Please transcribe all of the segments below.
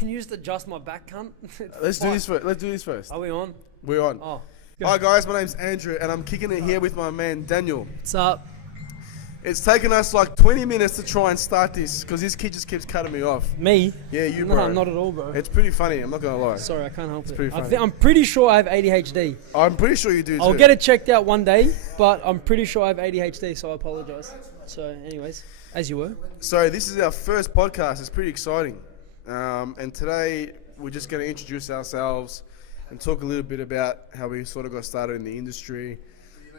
Can you just adjust my back, cunt? Let's do this first. Let's do this first. Are we on? We're on. Oh. Hi guys, my name's Andrew, and I'm kicking it here with my man Daniel. What's up? It's taken us like 20 minutes to try and start this because this kid just keeps cutting me off. Me? Yeah, you, no, bro. not at all, bro. It's pretty funny. I'm not gonna lie. Sorry, I can't help It's it. pretty funny. I'm pretty sure I have ADHD. I'm pretty sure you do too. I'll get it checked out one day, but I'm pretty sure I have ADHD, so I apologize. So, anyways, as you were. So this is our first podcast. It's pretty exciting, and today we're just going to introduce ourselves and talk a little bit about how we sort of got started in the industry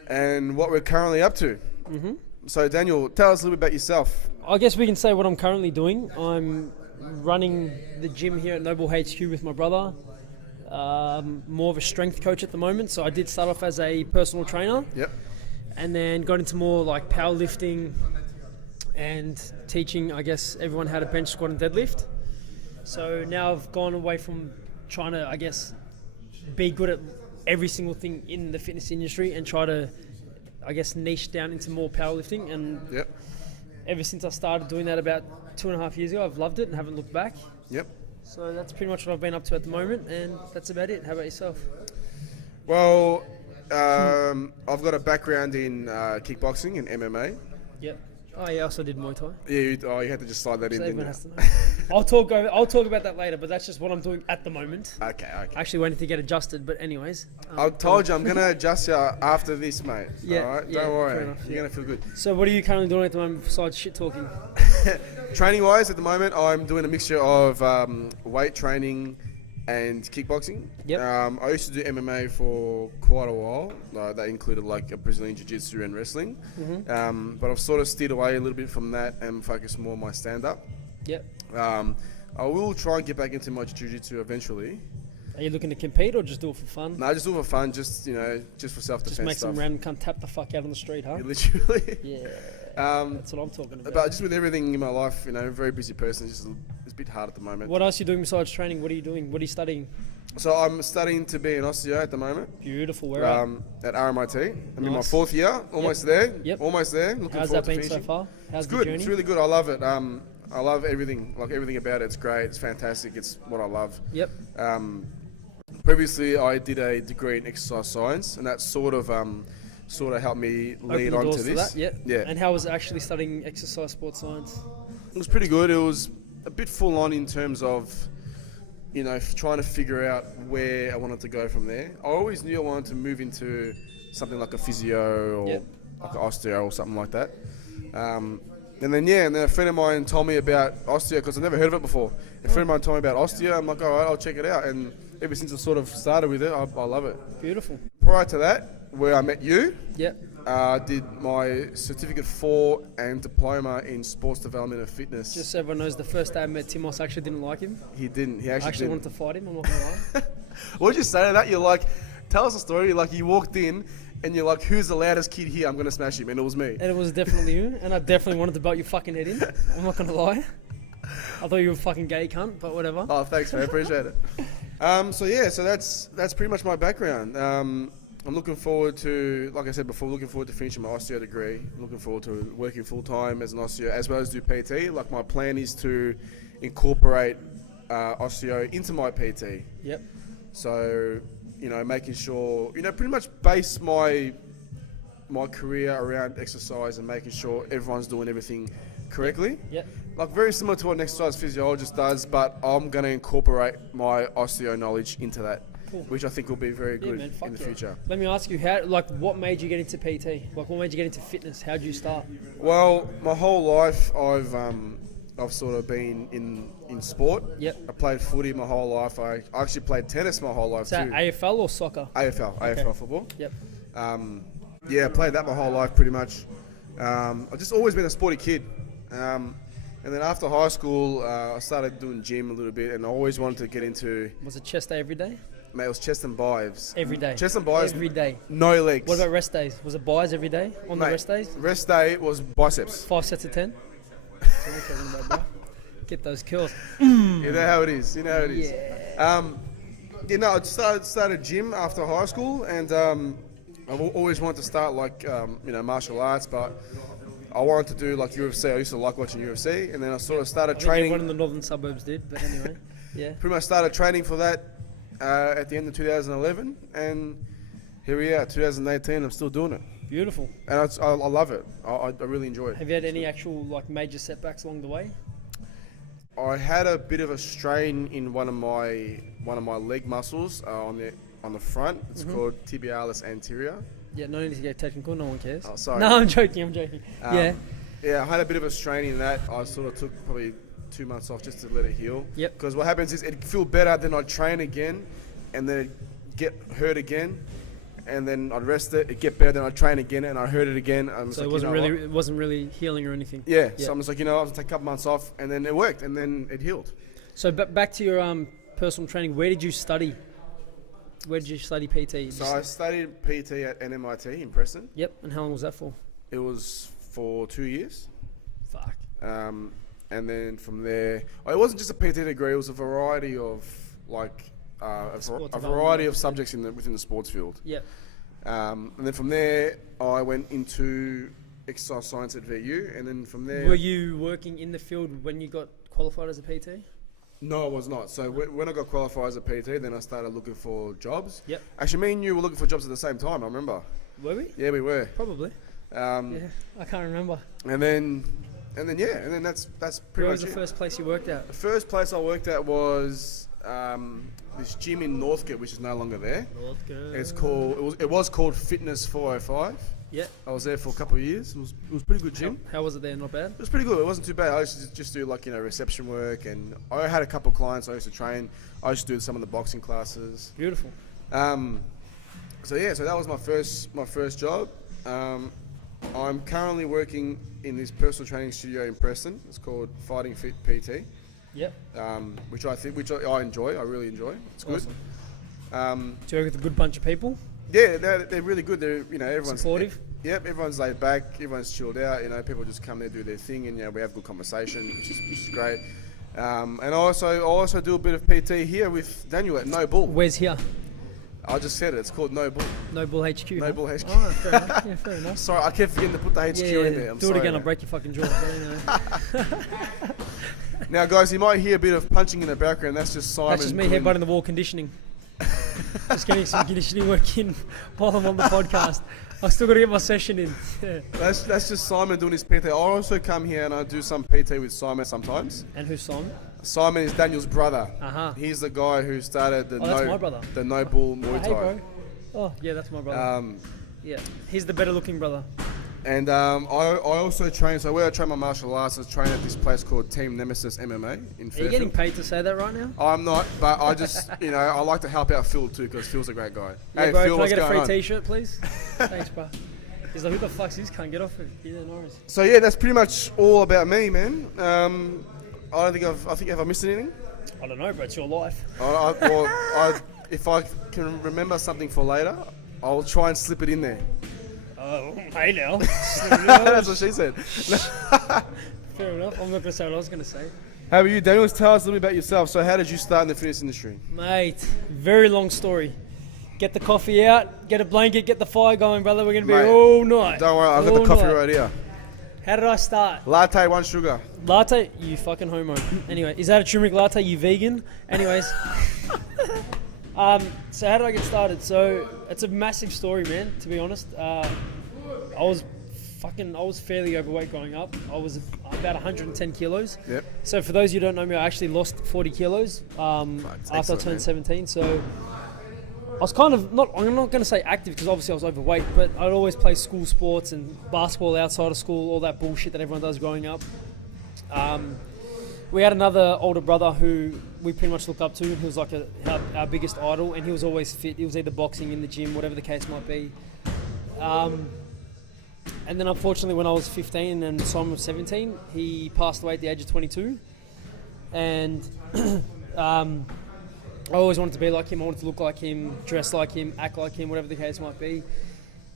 and what we're currently up to. Mm-hmm. So Daniel, tell us a little bit about yourself. I guess we can say what I'm currently doing. I'm running the gym here at Noble HQ with my brother. More of a strength coach at the moment. So I did start off as a personal trainer. Yep. And then got into more like powerlifting and teaching, I guess, everyone how to bench, squat and deadlift. So now I've gone away from trying to, I guess, be good at every single thing in the fitness industry and try to, I guess, niche down into more powerlifting. And Yep. ever since I started doing that about 2.5 years ago, I've loved it and haven't looked back. Yep. So that's pretty much what I've been up to at the moment, and that's about it. How about yourself? Well, I've got a background in kickboxing and MMA. Yep. Oh yeah, I also did Muay Thai. Yeah, you had to just slide that in. So Didn't everyone you? has to know. I'll talk about that later, but that's just what I'm doing at the moment. Okay. I actually waiting to get adjusted, but anyways. I told you I'm gonna adjust you after this, mate. Yeah, All right, yeah, don't fair worry. enough, You're yeah. gonna feel good. So what are you currently doing at the moment besides shit talking? Training wise, at the moment, I'm doing a mixture of weight training and kickboxing. Yep. I used to do MMA for quite a while. That included like a Brazilian Jiu-Jitsu and wrestling. Mm-hmm. But I've sort of steered away a little bit from that and focused more on my stand-up. Yep. I will try and get back into my Jiu-Jitsu eventually. Are you looking to compete or just do it for fun? No, just do it for fun, just for self-defense Just make stuff. some random cunt tap the fuck out on the street, huh? Yeah, literally. Yeah. That's what I'm talking about. But just with everything in my life, very busy person. It's a bit hard at the moment. What else are you doing besides training? What are you doing? What are you studying? So I'm studying to be an osteo at the moment. Beautiful. Where at? At RMIT. I'm in my Nice. 4th year, almost there. Yep. Almost there. Looking How's forward that to been so finishing. far? How's It's the good. journey? It's really good. I love it. I love everything. Like everything about it. It's great. It's fantastic. It's what I love. Yep. Previously, I did a degree in exercise science, and that sort of helped me lead Open the on doors to to this. that, yep. Yeah. And how was it actually studying exercise sports science? It was pretty good. It was a bit full on in terms of, trying to figure out where I wanted to go from there. I always knew I wanted to move into something like a physio or Yep. like an osteo or something like that. And then a friend of mine told me about osteo because I've never heard of it before. A friend of mine told me about osteo. I'm like, all right, I'll check it out. And ever since I sort of started with it, I love it. Beautiful. Prior to that, where I met you, Yep. did my certificate 4 and diploma in sports development and fitness. Just so everyone knows, the first day I met Timos, I actually didn't like him. He didn't. He I actually actually didn't. wanted to fight him, I'm not going to lie. What did you say to that? You're like, tell us a story. You're like, you walked in and you're like, who's the loudest kid here? I'm going to smash him. And it was me. And it was definitely you, and I definitely wanted to belt your fucking head in. I'm not going to lie. I thought you were a fucking gay cunt, but whatever. Oh, thanks, man. Appreciate it. So that's pretty much my background. I'm looking forward to, like I said before, looking forward to finishing my osteo degree. I'm looking forward to working full-time as an osteo as well as do PT. Like my plan is to incorporate osteo into my PT. Yep. So, making sure, pretty much base my career around exercise and making sure everyone's doing everything correctly. Yep. Like very similar to what an exercise physiologist does, but I'm going to incorporate my osteo knowledge into that, Cool. which I think will be very good man, fuck in the yeah. future. Let me ask you, what made you get into PT? Like, what made you get into fitness? How did you start? Well, my whole life I've sort of been in sport. Yep. I played footy my whole life. I actually played tennis my whole life Is that too. AFL or soccer? AFL football. Yep. I played that my whole life pretty much. I've just always been a sporty kid. And then after high school, I started doing gym a little bit, and I always wanted to get into. Was it chest day every day? Mate, it was chest and biceps. Every day. Chest and biceps. Every day. No legs. What about rest days? Was it buys every day on the Mate, rest days? Rest day was biceps. 5 sets of 10? Get those kills. You know how it is. Yeah. I started gym after high school, and I've always wanted to start martial arts, but I wanted to do like UFC. I used to like watching UFC, and then I sort of started I think everyone training. in the northern suburbs did, but anyway. Yeah. Pretty much started training for that at the end of 2011, and here we are, 2018. I'm still doing it, Beautiful. and I love it. I really enjoy it. Have you had any actual like major setbacks along the way? I had a bit of a strain in one of my leg muscles on the front. It's called tibialis anterior. Yeah, no need to get technical. No one cares. Oh, sorry. No, I'm joking. Yeah. Yeah, I had a bit of a strain in that. I sort of took probably 2 months off just to let it heal. Yep. Because what happens is it'd feel better, then I'd train again, and then it'd get hurt again, and then I'd rest it. It'd get better, then I'd train again, and I hurt it again. So it wasn't really healing or anything. Yeah. So I'm just like, I'll take a couple months off, and then it worked, and then it healed. So back to your personal training. Where did you study? Where did you study PT? So I studied PT at NMIT in Preston. Yep. And how long was that for? It was for 2 years. Fuck. And then from there, it wasn't just a PT degree. It was a variety of a variety of subjects within the sports field. Yep. And then from there, I went into exercise science at VU, and then from there. Were you working in the field when you got qualified as a PT? No, I was not. So when I got qualified as a PT, then I started looking for jobs. Yep. Actually, me and you were looking for jobs at the same time. I remember. Were we? Yeah, we were. Probably. Yeah, I can't remember. And then that's pretty Where much was the it. first place you worked at? The first place I worked at was this gym in Northcote, which is no longer there. Northcote. It was called Fitness 405. Yeah. I was there for a couple of years. It was a pretty good gym. How was it there? Not bad? It was pretty good. It wasn't too bad. I used to just do reception work, and I had a couple of clients I used to train. I used to do some of the boxing classes. Beautiful. So that was my first job. I'm currently working in this personal training studio in Preston. It's called Fighting Fit PT. Yep. Which I enjoy. I really enjoy. It's good. Awesome. Do you work with a good bunch of people? Yeah, they're really good. They're everyone's supportive. Yep, everyone's laid back. Everyone's chilled out. People just come there, do their thing, and we have good conversation, which is great. And I also do a bit of PT here with Daniel at No Bull. Where's here? I just said it. It's called No Bull. No Bull HQ. No Bull HQ. Oh, fair enough. Yeah, fair enough. Sorry, I kept forgetting to put the HQ in there. Do it again. I'll break your fucking jaw. Now, guys, you might hear a bit of punching in the background. That's just Simon. That's just me headbutting the wall conditioning. Just getting some conditioning work in while I'm on the podcast. I still got to get my session in. Yeah. That's just Simon doing his PT. I also come here and I do some PT with Simon sometimes. And who's Simon? Simon is Daniel's brother. Uh-huh. He's the guy who started the that's my brother. The No Bull Muay Thai. Hey, bro. Oh, yeah, that's my brother. Yeah, he's the better looking brother. And I also train, so where I train my martial arts, I train at this place called Team Nemesis MMA in Fairfield. Are you getting paid to say that right now? I'm not, but I just, I like to help out Phil too, because Phil's a great guy. Yeah, hey, bro, Phil, can I get a free on? t-shirt, please? Thanks, bro. He's like, who the fuck's this? Can't get off it. Yeah, no worries. So yeah, that's pretty much all about me, man. I don't think have I missed anything? I don't know, bro. It's your life. If I can remember something for later, I'll try and slip it in there. Oh, hey now. That's what she said. Fair enough. I'm not going to say what I was going to say. How are you, Daniel? Tell us a little bit about yourself. So how did you start in the fitness industry? Mate, very long story. Get the coffee out, get a blanket, get the fire going, brother. We're going to be all night. Don't worry, I've got the coffee right here. How did I start? Latte, 1 sugar. Latte? You fucking homo. Anyway, is that a turmeric latte? You vegan? Anyways. So how did I get started? So it's a massive story, man, to be honest. I was fairly overweight growing up. I was about 110 kilos. Yep. So for those of you who don't know me, I actually lost 40 kilos after I turned 17. So I was kind of I'm not going to say active because obviously I was overweight, but I'd always play school sports and basketball outside of school, all that bullshit that everyone does growing up. We had another older brother who we pretty much looked up to, and he was like our biggest idol, and he was always fit. He was either boxing, in the gym, whatever the case might be. And then unfortunately when I was 15 and Simon was 17, he passed away at the age of 22. And I always wanted to be like him. I wanted to look like him, dress like him, act like him, whatever the case might be.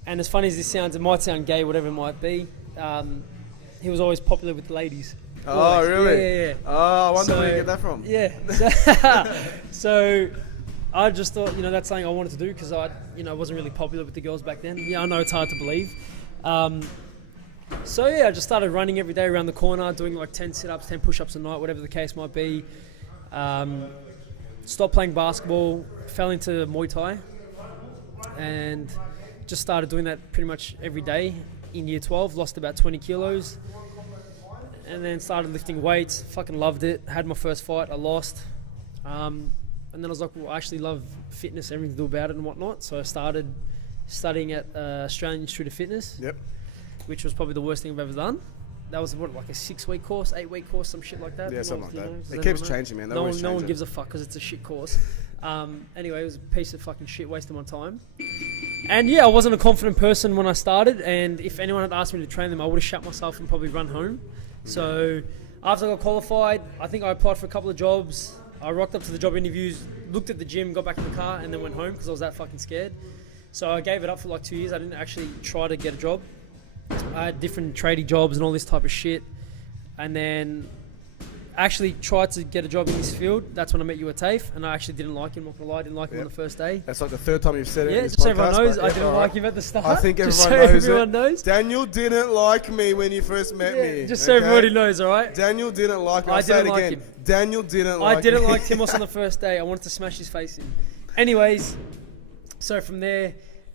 And as funny as this sounds, it might sound gay, whatever it might be, he was always popular with the ladies. Always. Oh, really? Yeah. Oh, I wonder where you get that from. Yeah. So I just thought, that's something I wanted to do because I wasn't really popular with the girls back then. Yeah, I know it's hard to believe. I just started running every day around the corner, doing like 10 sit-ups, 10 push-ups a night, whatever the case might be. Stopped playing basketball, fell into Muay Thai, and just started doing that pretty much every day in year 12. Lost about 20 kilos, and then started lifting weights. Fucking loved it. Had my first fight, I lost. And then I was like, well, I actually love fitness, everything to do about it and whatnot. So I started studying at Australian Institute of Fitness, which was probably the worst thing I've ever done. That was like a 6-week course, 8-week course, some shit like that. Yeah, something like that. It It keeps changing, man. No one gives a fuck because it's a shit course. Anyway, it was a piece of fucking shit, wasting my time. And yeah, I wasn't a confident person when I started, and if anyone had asked me to train them, I would have shut myself and probably run home. So after I got qualified, I think I applied for a couple of jobs. I rocked up to the job interviews, looked at the gym, got back in the car, and then went home because I was that fucking scared. So I gave it up for like 2 years. I didn't actually try to get a job. I had different tradie jobs and all this type of shit. And then actually tried to get a job in this field. That's when I met you at TAFE, and I actually didn't like him. Not gonna lie, I didn't like him on the first day. That's like the third time you've said it. Yeah, in this just so podcast, everyone knows, I yeah, didn't like him at the start. I think just everyone knows knows. Daniel didn't like me when you first met me. Just so everybody knows, all right? Daniel didn't like me. I I'll say didn't it like again. him. Daniel didn't like me. I didn't like Timos on the first day. I wanted to smash his face in. Anyways, so from there,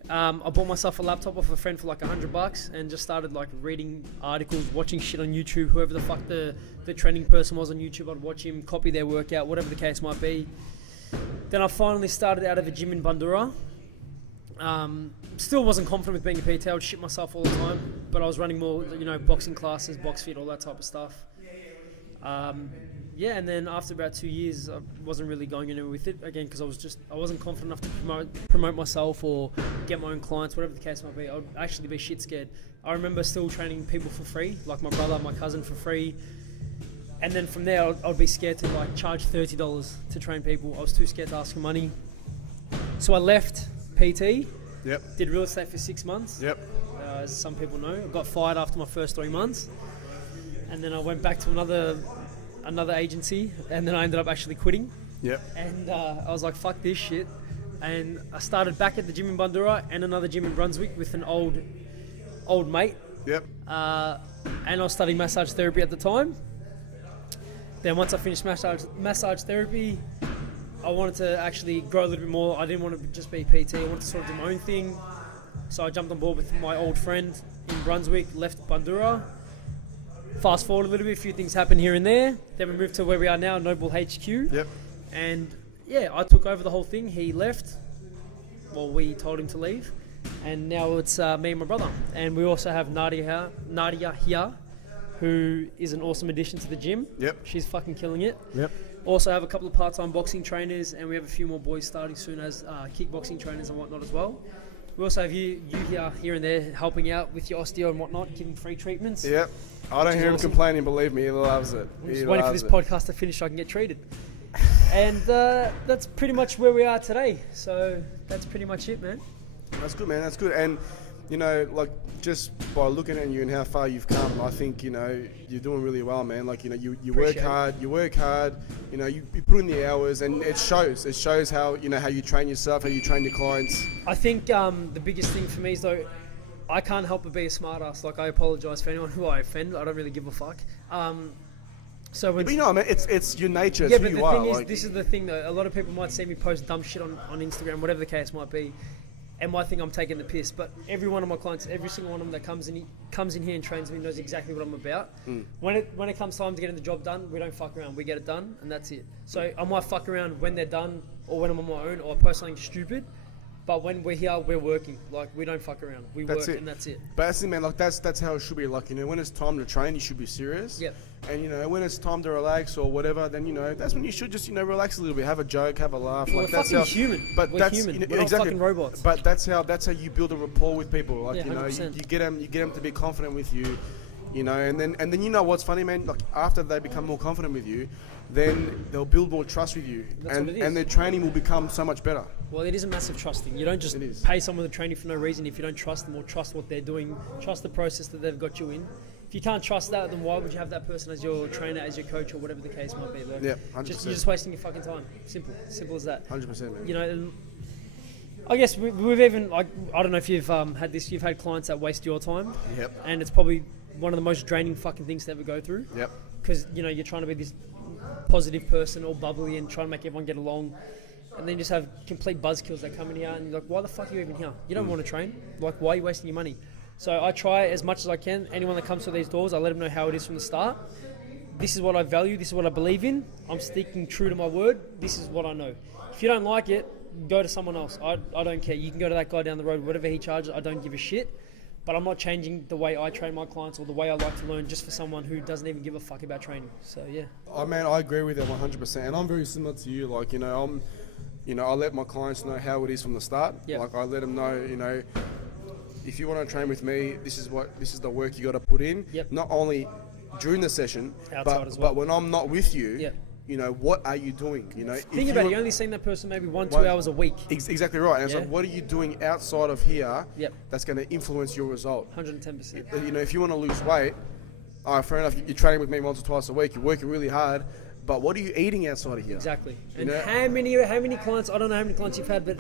I bought myself a laptop off a friend for like $100 and just started like reading articles, watching shit on YouTube. Whoever the fuck the trending person was on YouTube, I'd watch him, copy their workout, whatever the case might be. Then I finally started out of a gym in Bundoora. Still wasn't confident with being a PT. I would shit myself all the time, but I was running more, boxing classes, box fit, all that type of stuff. And then after about 2 years, I wasn't really going anywhere with it again because I wasn't confident enough to promote myself or get my own clients, whatever the case might be. I'd actually be shit scared. I remember still training people for free, like my brother, my cousin for free. And then from there, I'd be scared to like charge $30 to train people. I was too scared to ask for money. So I left PT. Yep. Did real estate for 6 months. Yep. As some people know, I got fired after my first 3 months. And then I went back to another agency, and then I ended up actually quitting. Yep. And I was like, fuck this shit. And I started back at the gym in Bundoora and another gym in Brunswick with an old mate. Yep. And I was studying massage therapy at the time. Then once I finished massage therapy, I wanted to actually grow a little bit more. I didn't want to just be PT. I wanted to sort of do my own thing. So I jumped on board with my old friend in Brunswick, left Bundoora. Fast forward a little bit, a few things happened here and there. Then we moved to where we are now, Noble HQ. Yep. And yeah, I took over the whole thing. He left. Well, we told him to leave. And now it's me and my brother. And we also have Nadia here, who is an awesome addition to the gym. Yep. She's fucking killing it. Yep. Also have a couple of part-time boxing trainers, and we have a few more boys starting soon as kickboxing trainers and whatnot as well. We also have you here and there helping out with your osteo and whatnot, giving free treatments. Yep. I don't hear him complaining, believe me, he loves it. I'm just waiting for this podcast to finish so I can get treated. And that's pretty much where we are today. So that's pretty much it, man. That's good, man. That's good. And, just by looking at you and how far you've come, I think, you're doing really well, man. Like, you work hard, you put in the hours, and it shows. It shows how, how you train yourself, how you train your clients. I think the biggest thing for me is, though, I can't help but be a smart ass. Like, I apologise for anyone who I offend. I don't really give a fuck. So when it's your nature. Yeah, it's but who the you thing are. is, this is the thing though. A lot of people might see me post dumb shit on Instagram, whatever the case might be, and might think I'm taking the piss. But every one of my clients, every single one of them that comes in here and trains me knows exactly what I'm about. When it comes time to getting the job done, we don't fuck around. We get it done, and that's it. So I might fuck around when they're done, or when I'm on my own, or post something stupid. But when we're here, we're working. Like, we don't fuck around. We work, and that's it. But that's it, man. Like, that's how it should be. Like, when it's time to train, you should be serious. Yep. And, when it's time to relax or whatever, then, that's when you should just, relax a little bit. Have a joke, have a laugh. We're fucking human. We're human. We're not fucking robots. But that's how you build a rapport with people. Like, Yeah, you get them to be confident with you. And then what's funny, man? Like, after they become more confident with you, then they'll build more trust with you, and their training will become so much better. Well, it is a massive trust thing. You don't just pay someone to train you for no reason if you don't trust them or trust what they're doing, trust the process that they've got you in. If you can't trust that, then why would you have that person as your trainer, as your coach, or whatever the case might be? Like, yeah, 100%. You're just wasting your fucking time. Simple as that. 100%, man. And I guess we've even, like, I don't know if you've had this. You've had clients that waste your time. Yep. And it's probably one of the most draining fucking things to ever go through. Yep. Because you're trying to be this positive person, all bubbly and trying to make everyone get along. And then you just have complete buzzkills that come in here and you're like, why the fuck are you even here? You don't want to train. Like, why are you wasting your money? So I try as much as I can. Anyone that comes through these doors, I let them know how it is from the start. This is what I value. This is what I believe in. I'm sticking true to my word. This is what I know. If you don't like it, go to someone else. I don't care. You can go to that guy down the road, whatever he charges, I don't give a shit. But I'm not changing the way I train my clients or the way I like to learn just for someone who doesn't even give a fuck about training. So, yeah. I agree with that 100%. And I'm very similar to you. Like, I let my clients know how it is from the start. Yep. Like, I let them know, if you want to train with me, this is the work you got to put in. Yep. Not only during the session, outside as well. but when I'm not with you, yep. What are you doing? Think about it. You're only seeing that person maybe 1-2 hours a week. Exactly right. And it's like, what are you doing outside of here? Yep. That's going to influence your result. 110%. If you want to lose weight, all right, fair enough. You're training with me once or twice a week. You're working really hard. But what are you eating outside of here? Exactly. And how many clients? I don't know how many clients you've had, but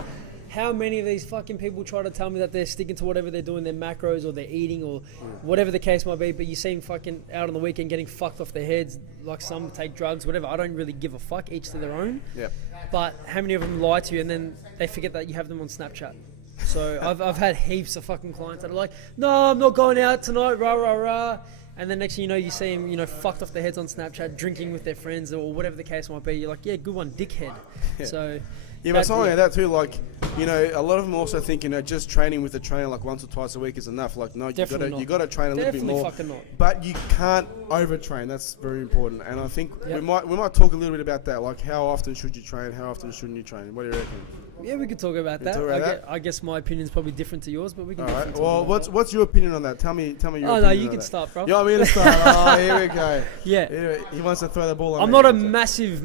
how many of these fucking people try to tell me that they're sticking to whatever they're doing, their macros or they're eating or whatever the case might be, but you see them fucking out on the weekend getting fucked off their heads, like some take drugs, whatever. I don't really give a fuck, each to their own. Yep. But how many of them lie to you and then they forget that you have them on Snapchat? So I've had heaps of fucking clients that are like, no, I'm not going out tonight, rah, rah, rah. And then next thing you know, you see them, fucked off their heads on Snapchat, drinking with their friends or whatever the case might be. You're like, yeah, good one, dickhead. Yeah. So... Yeah, but something like that too, like, a lot of them also think, just training with a trainer like once or twice a week is enough. Like, no, you got to train a little bit more. Fucking not. But you can't overtrain. That's very important. And I think we might talk a little bit about that. Like, how often should you train? How often shouldn't you train? What do you reckon? Yeah, we could talk about that. I guess my opinion is probably different to yours, but we can. All right. Well, what's your opinion on that? Tell me your opinion. Oh no, you can start, bro. You want me to start? Oh, here we go. Yeah. He wants to throw the ball. I'm not a massive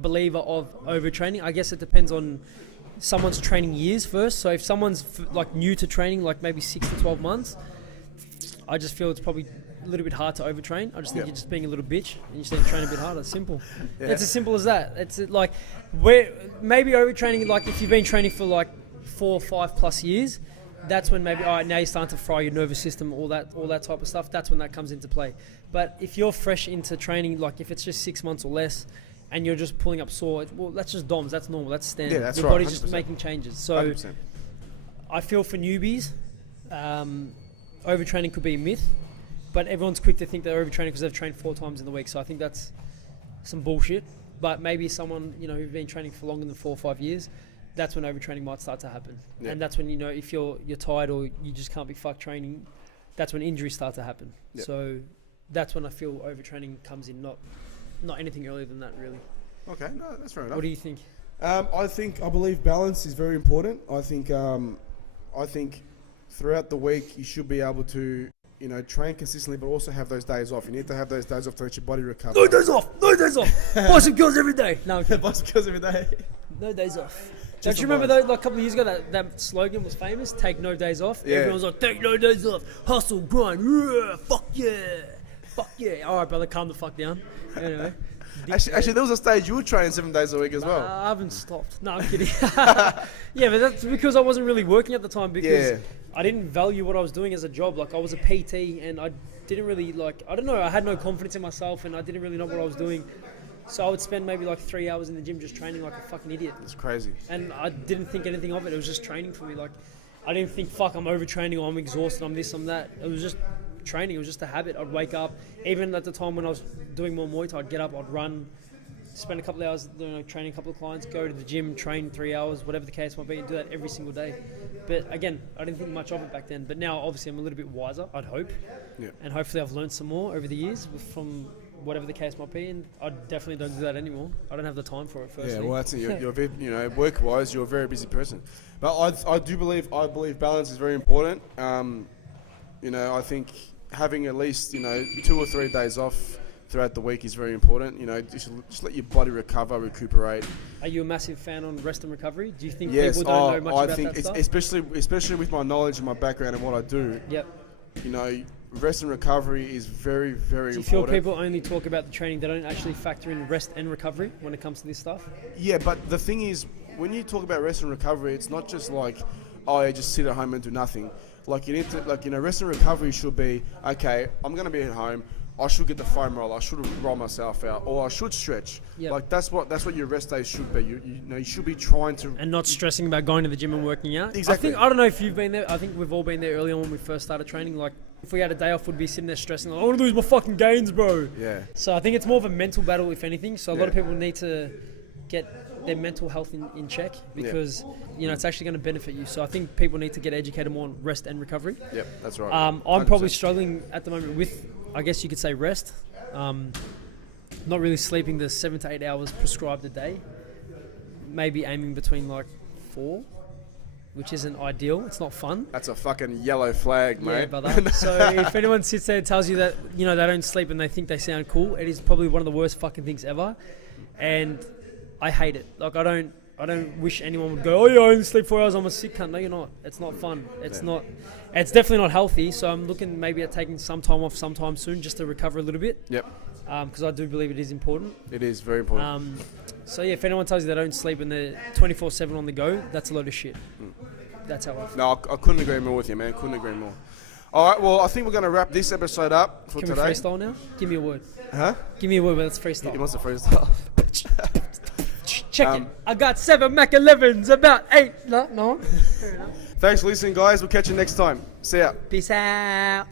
believer of overtraining. I guess it depends on someone's training years first. So if someone's new to training, like maybe 6 to 12 months, I just feel it's probably a little bit hard to overtrain. I just think you're just being a little bitch and you just need to train a bit harder. Simple. Yeah. It's as simple as that. It's like where maybe overtraining, like if you've been training for like 4 or 5 plus years, that's when maybe, all right, now you're starting to fry your nervous system, all that type of stuff. That's when that comes into play. But if you're fresh into training, like if it's just 6 months or less, and you're just pulling up sore, well, that's just DOMS. That's normal. That's standard. Yeah, that's Your right. body's 100%. just making changes. So 100%. I feel for newbies, overtraining could be a myth, but everyone's quick to think they're overtraining because they've trained 4 times in the week. So I think that's some bullshit. But maybe someone, who's been training for longer than 4 or 5 years, that's when overtraining might start to happen. Yeah. And that's when, if you're tired or you just can't be fucked training, that's when injuries start to happen. Yeah. So that's when I feel overtraining comes in, not anything earlier than that, really. Okay, no, that's fair enough. What do you think? I believe balance is very important. I think throughout the week you should be able to, train consistently, but also have those days off. You need to have those days off to let your body recover. No days off. Buy some kills every day. No, buy some kills every day. No days off. Don't you remember though, like a couple of years ago, that slogan was famous? Take no days off. Yeah. Everyone was like, take no days off. Hustle, grind. Fuck yeah. All right, brother, calm the fuck down. Anyway. Actually, there was a stage you were training 7 days a week as well. I haven't stopped. No, I'm kidding. Yeah, but that's because I wasn't really working at the time because I didn't value what I was doing as a job. Like, I was a PT and I didn't really, I don't know, I had no confidence in myself and I didn't really know what I was doing. So I would spend maybe 3 hours in the gym just training like a fucking idiot. It's crazy. And I didn't think anything of it. It was just training for me. I didn't think, fuck, I'm overtraining or I'm exhausted, I'm this, I'm that. It was just training. It was just a habit. I'd wake up, even at the time when I was doing more Muay Thai, I'd get up, I'd run, spend a couple of hours training a couple of clients, go to the gym, train 3 hours, whatever the case might be, and do that every single day. But again, I didn't think much of it back then. But now, obviously, I'm a little bit wiser, I'd hope. Yeah. And hopefully I've learned some more over the years from whatever the case might be, and I definitely don't do that anymore. I don't have the time for it, firstly. Yeah, well, that's it. You're work-wise, you're a very busy person. But I believe balance is very important. I think having at least 2 or 3 days off throughout the week is very important. Just let your body recuperate. Are you a massive fan on rest and recovery? Do you think people don't know much about that stuff? Especially with my knowledge and my background and what I do. Yep. Rest and recovery is very, very important. Do you feel people only talk about the training, they don't actually factor in rest and recovery when it comes to this stuff? Yeah, but the thing is, when you talk about rest and recovery, it's not just just sit at home and do nothing. You need to, rest and recovery should be, okay, I'm going to be at home, I should get the foam roller, I should roll myself out, or I should stretch. Yep. Like that's what your rest days should be. You should be trying to and not stressing about going to the gym and working out. Exactly. I don't know if you've been there. I think we've all been there early on when we first started training. Like if we had a day off, we'd be sitting there stressing. Like, I want to lose my fucking gains, bro. Yeah. So I think it's more of a mental battle, if anything. So a lot of Yeah. people need to get their mental health in check because it's actually going to benefit you. So I think people need to get educated more on rest and recovery. Yep, that's right. I'm 100%. probably struggling at the moment with, I guess you could say, rest. Not really sleeping the 7 to 8 hours prescribed a day. Maybe aiming between like 4, which isn't ideal. It's not fun. That's a fucking yellow flag, mate. Yeah, brother. So if anyone sits there and tells you that they don't sleep and they think they sound cool, it is probably one of the worst fucking things ever. And I hate it. Like I don't wish anyone would go, oh yeah, I only sleep 4 hours, I'm a sick cunt. No, you're not. It's not fun. It's definitely not healthy. So I'm looking maybe at taking some time off sometime soon just to recover a little bit. Yep. Because I do believe it is important. It is very important. So yeah, if anyone tells you they don't sleep and they're 24/7 on the go, that's a load of shit. That's how I feel. No, I couldn't agree more with you, man. Couldn't agree more. All right, well, I think we're going to wrap this episode up for Can today. we freestyle now? Give me a word. Huh? Give me a word, but let's freestyle. He wants to freestyle. Check it. I got 7 Mac 11s, about 8. No. Fair enough. Thanks for listening, guys. We'll catch you next time. See ya. Peace out.